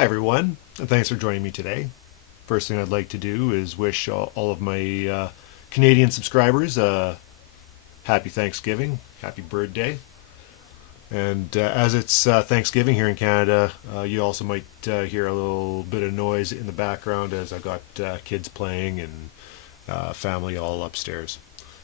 Hi everyone, and thanks for joining me today. First thing I'd like to do is wish all of my Canadian subscribers a happy Thanksgiving, happy Bird Day. And as it's Thanksgiving here in Canada, you also might hear a little bit of noise in the background as I've got kids playing and family all upstairs.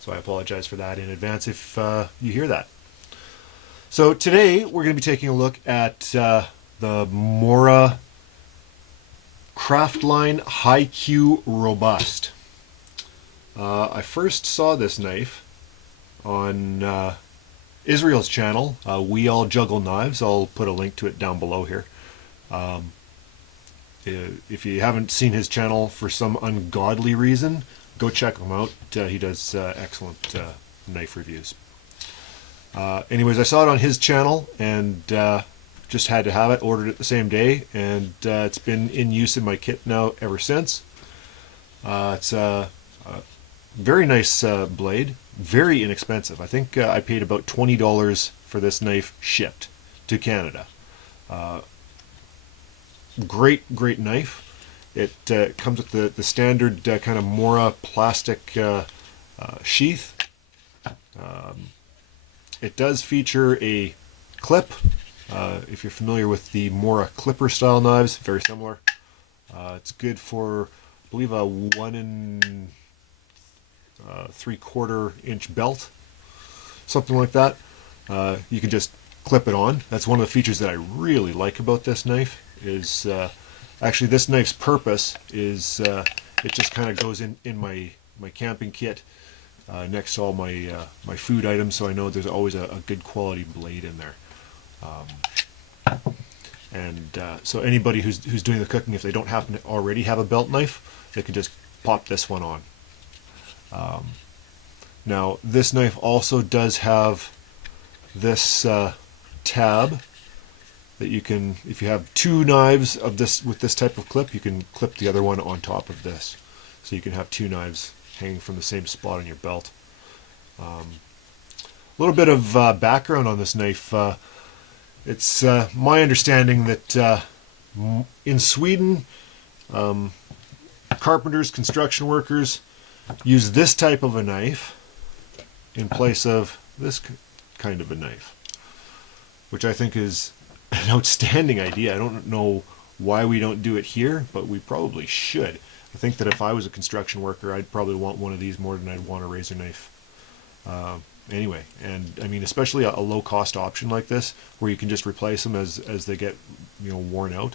So I apologize for that in advance if you hear that. So today we're going to be taking a look at the Mora Craftline HighQ Robust. I first saw this knife on Israel's channel, We All Juggle Knives. I'll put a link to it down below here. If you haven't seen his channel for some ungodly reason, go check him out. He does excellent knife reviews. Anyways, I saw it on his channel and just had to have it, ordered it the same day, and it's been in use in my kit now ever since. It's a very nice blade, very inexpensive. I think I paid about $20 for this knife shipped to Canada. Great knife. It comes with the standard kind of Mora plastic sheath. It does feature a clip. If you're familiar with the Mora clipper style knives, very similar. It's good for, I believe, a 1 3/4 inch belt, something like that. You can just clip it on. That's one of the features that I really like about this knife. Is actually this knife's purpose is it just kind of goes in my camping kit next to all my my food items, so I know there's always a good quality blade in there. So anybody who's doing the cooking, if they don't happen to already have a belt knife, they can just pop this one on. Now this knife also does have this tab that you can, if you have two knives of this with this type of clip, you can clip the other one on top of this, so you can have two knives hanging from the same spot on your belt. A little bit of background on this knife. It's my understanding that in Sweden, carpenters, construction workers use this type of a knife in place of this kind of a knife, which I think is an outstanding idea. I don't know why we don't do it here, but we probably should. I think that if I was a construction worker, I'd probably want one of these more than I'd want a razor knife. Anyway, and I mean, especially a low-cost option like this, where you can just replace them as they get, worn out,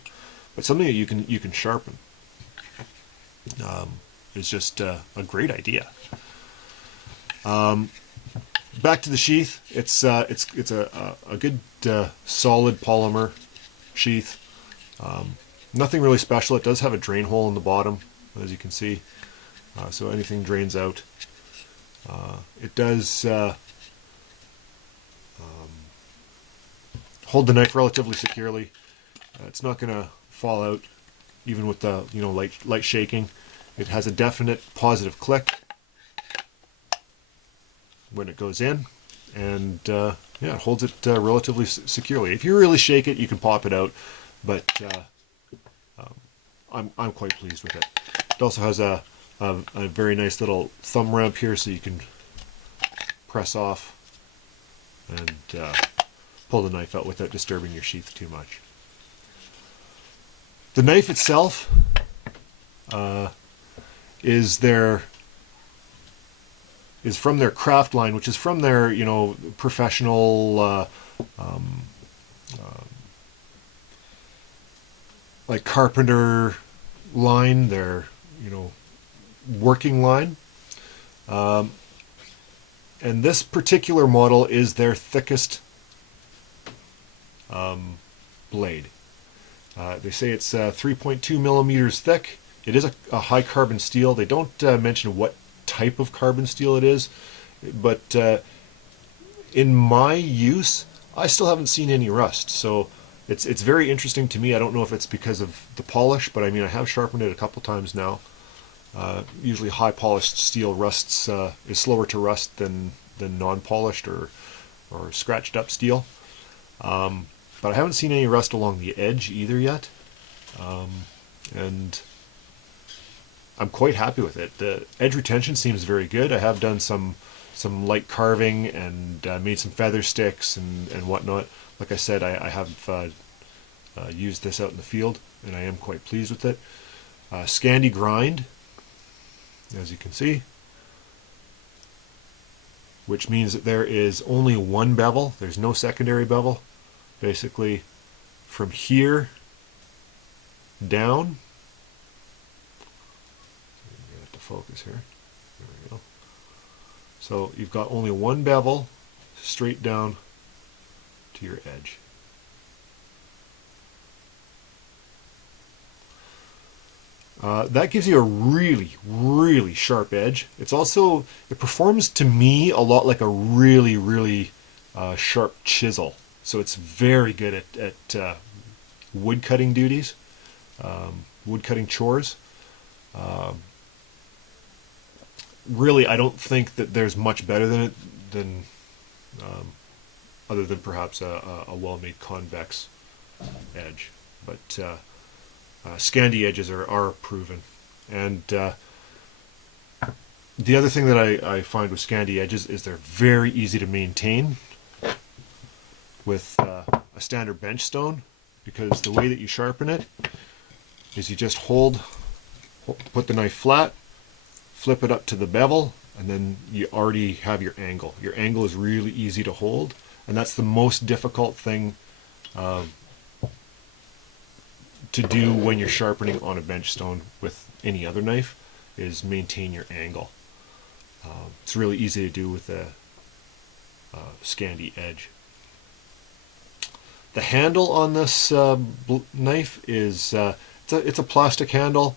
but something that you can sharpen. Is just a great idea. Back to the sheath. It's a good solid polymer sheath. Nothing really special. It does have a drain hole in the bottom, as you can see, so anything drains out. It does hold the knife relatively securely. It's not going to fall out even with the light shaking. It has a definite positive click when it goes in, and yeah, it holds it relatively securely. If you really shake it, you can pop it out, but I'm quite pleased with it. It also has a very nice little thumb ramp here, so you can press off and pull the knife out without disturbing your sheath too much. The knife itself is from their Craftline, which is from their professional like carpenter line, their working line. And this particular model is their thickest blade. They say it's 3.2 millimeters thick. It is a high carbon steel. They don't mention what type of carbon steel it is, but in my use, I still haven't seen any rust. So it's very interesting to me. I don't know if it's because of the polish, but I mean, I have sharpened it a couple times now. Usually high polished steel rusts is slower to rust than non-polished or scratched up steel. But I haven't seen any rust along the edge either yet. and I'm quite happy with it. The edge retention seems very good. I have done some light carving and made some feather sticks and whatnot. Like I said, I have used this out in the field, and I am quite pleased with it. Scandi grind, as you can see, which means that there is only one bevel. There's no secondary bevel. Basically, from here down. Get it to focus here. There we go. So you've got only one bevel straight down to your edge. That gives you a really, really sharp edge. It performs to me a lot like a really, really sharp chisel. So it's very good at wood cutting duties, wood cutting chores. Really, I don't think that there's much better than it, other than perhaps a well-made convex edge. But Scandi edges are proven. And the other thing that I find with Scandi edges is they're very easy to maintain with a standard bench stone, because the way that you sharpen it is you just put the knife flat, flip it up to the bevel, and then you already have your angle. Your angle is really easy to hold, and that's the most difficult thing to do when you're sharpening on a bench stone with any other knife, is maintain your angle. It's really easy to do with a Scandi edge. The handle on this knife is it's a plastic handle.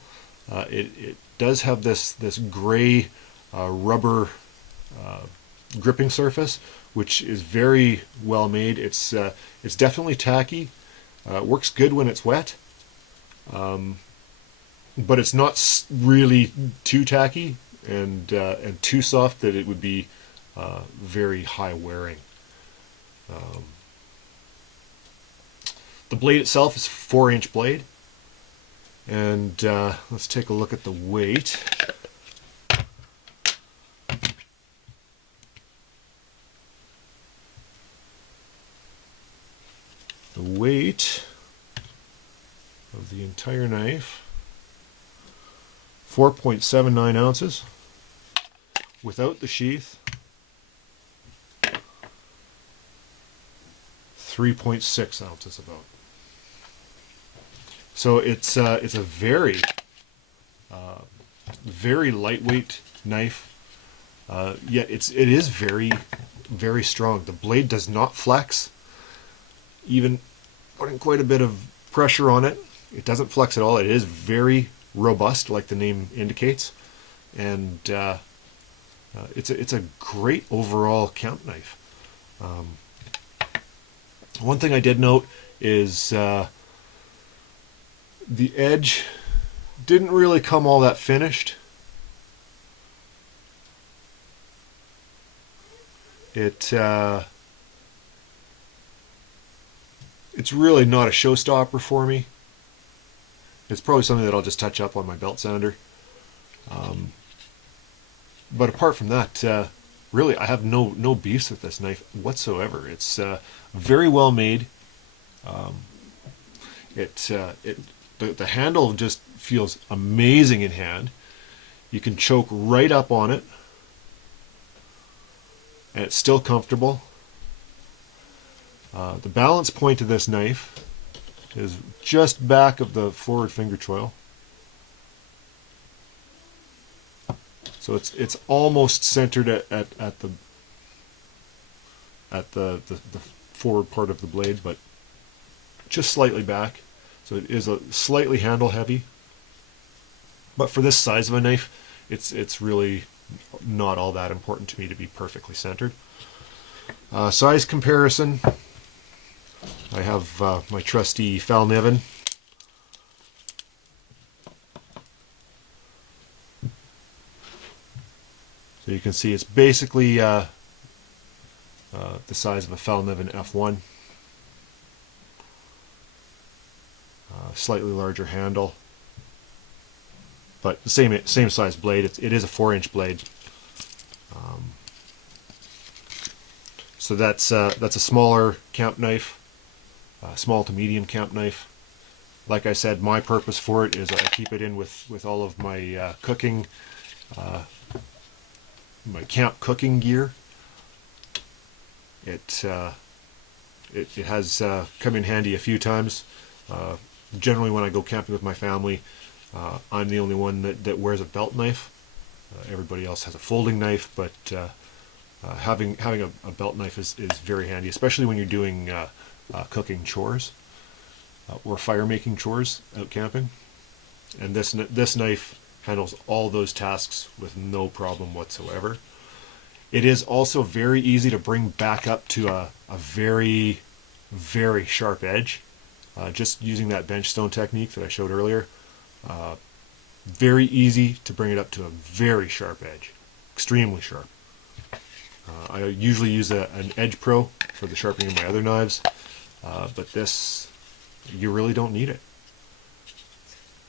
It does have this gray rubber gripping surface, which is very well made. It's definitely tacky. It works good when it's wet. But it's not really too tacky and too soft that it would be very high wearing. The blade itself is a 4-inch blade, and let's take a look at the weight. The weight of the entire knife, 4.79 ounces without the sheath, 3.6 ounces about. So it's a very very lightweight knife, yet it is very, very strong. The blade does not flex. Even putting quite a bit of pressure on it, it doesn't flex at all. It is very robust, like the name indicates, and it's a great overall camp knife. One thing I did note is the edge didn't really come all that finished. It's really not a showstopper for me. It's probably something that I'll just touch up on my belt sander. But apart from that, really, I have no beefs with this knife whatsoever. It's very well made. The handle just feels amazing in hand. You can choke right up on it, and it's still comfortable. The balance point of this knife is just back of the forward finger choil. So it's almost centered at the forward part of the blade, but just slightly back. So it is a slightly handle heavy. But for this size of a knife, it's really not all that important to me to be perfectly centered. Size comparison. I have my trusty Falniven. So you can see it's basically the size of a Falniven F1. slightly larger handle, but the same size blade. It is a 4-inch blade. So that's a smaller camp knife, small to medium camp knife. Like I said, my purpose for it is I keep it in with all of my cooking, my camp cooking gear. It has come in handy a few times. Generally, when I go camping with my family, I'm the only one that wears a belt knife. Everybody else has a folding knife, but having a belt knife is very handy, especially when you're doing cooking chores or fire making chores out camping. And this knife handles all those tasks with no problem whatsoever. It is also very easy to bring back up to a very, very sharp edge. Just using that bench stone technique that I showed earlier. Very easy to bring it up to a very sharp edge. Extremely sharp. I usually use an Edge Pro for the sharpening of my other knives, but this, you really don't need it.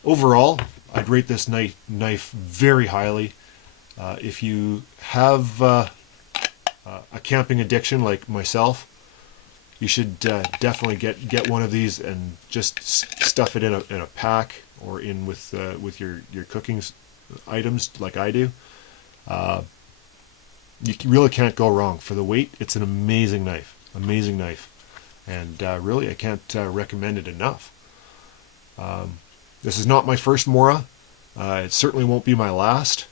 Overall, I'd rate this knife very highly. If you have a camping addiction like myself, you should definitely get one of these and just stuff it in a pack or in with your cooking items like I do. You really can't go wrong. For the weight, it's an amazing knife, and really I can't recommend it enough. This is not my first Mora. It certainly won't be my last.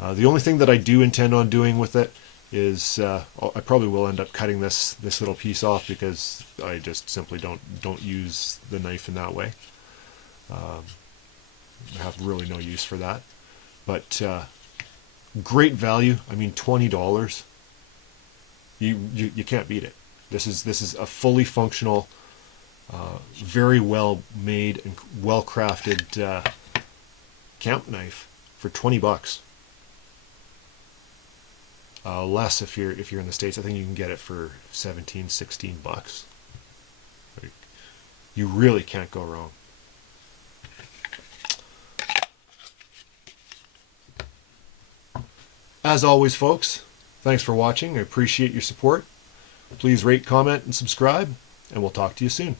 The only thing that I do intend on doing with it is I probably will end up cutting this little piece off because I just simply don't use the knife in that way. I have really no use for that. But great value. I mean, $20. You can't beat it. This is a fully functional, very well made and well crafted camp knife for $20. Less if you're in the States. I think you can get it for 17, 16 bucks. You really can't go wrong. As always, folks, thanks for watching. I appreciate your support. Please rate, comment, and subscribe, and we'll talk to you soon.